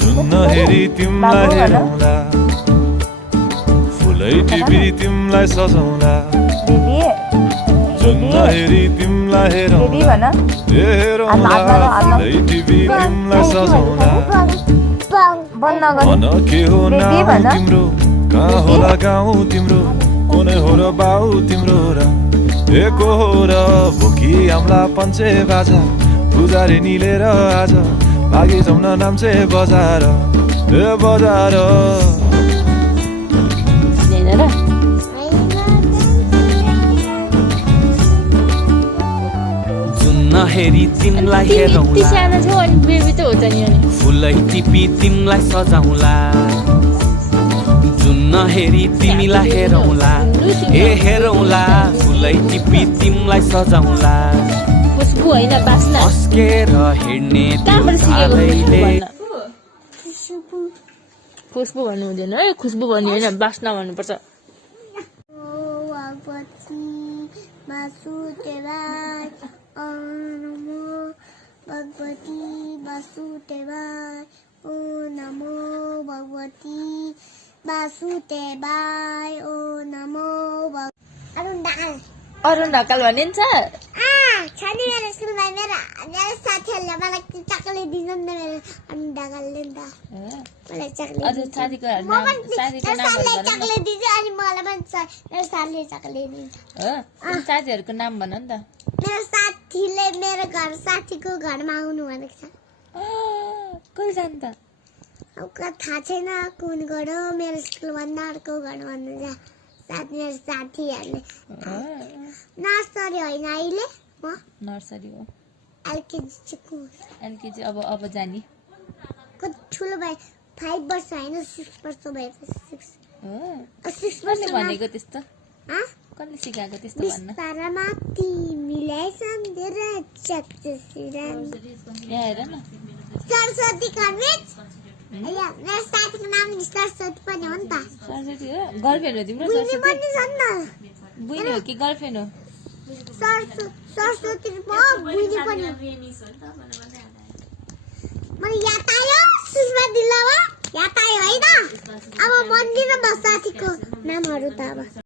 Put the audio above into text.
जुन्न हेरी तिमलाई हेरौँला फुलै टिपी तिमलाई सजाउँला जुन्न हेरी तिमलाई हेरौँला हेरौँला फुलै टिपी तिमलाई सजाउँला भन के हो नाम तिम्रो कहाँ होला गाउँ तिम्रो कुनै हो र बाउ तिम्रो र एको हो र भोकी आम्ला पञ्चे बाजा पुजारी निलेर आज भागी जाउन नाम्चे बजार ए बजार जुन्न हेरी तिमलाई हेरौँला फुलै टिपी तिमलाई सजाउँला जुन्न हेरी तिमीलाई हेरौँला ए हेरौँला फुलै टिपी तिमलाई सजाउँला खुसबु होइन बास्ना अस्केर हिँड्ने खुसबु भन्नु हुँदैन है खुसबु भन्नु होइन बास्ना भन्नुपर्छ भगवती वासुदेवाय ओ नमो भगवती वासुदेवाय ओ नमो अरुण ढकाल भनिन्छ छ नि मेरो स्कुलमा मेरो साथीहरूले मलाई चक्लेट दिन्छन् नि मेरो अरुण ढकालले नि त मलाई चक्लेट साथीको चक्लेट दिन्छ अनि मलाई पनि मेरो साथीले चक्लेट दिन्छ साथीहरूको नाम भन नि त मेरो साथीले मेरो घर साथीको घरमा आउनु भनेको छ कहिले जानु त थाहा छैन कुन घर हो मेरो स्कुलभन्दा अर्को घर भन्नु जा मेरो साथीहरूले नर्सरी होइन अहिले म नर्सरी हो एलकेजी अब जाने ठुलो भाइ 5 वर्ष होइन 6 वर्ष भएपछि 6 वर्ष भनेको त्यस्तो कसले सिकाएको त्यस्तो भन्न बिस्तारमा तिमीलाई सम्झेर यहाँ हेर न सरस्वती कन्भेन्ट मेरो साथीको नाम सरस्वती पनि हो नि त सरस्वती हो गर्लफ्रेन्ड हो तिम्रो बुझ्नु पनि छ नि त बुझ्नु हो कि गर्लफ्रेन्ड हो सरस्वती बुझ्नु पनि मलाई याद आयो सुषमा दिलावा याद आयो होइन अब मन्दिरमा साथीको नामहरू त अब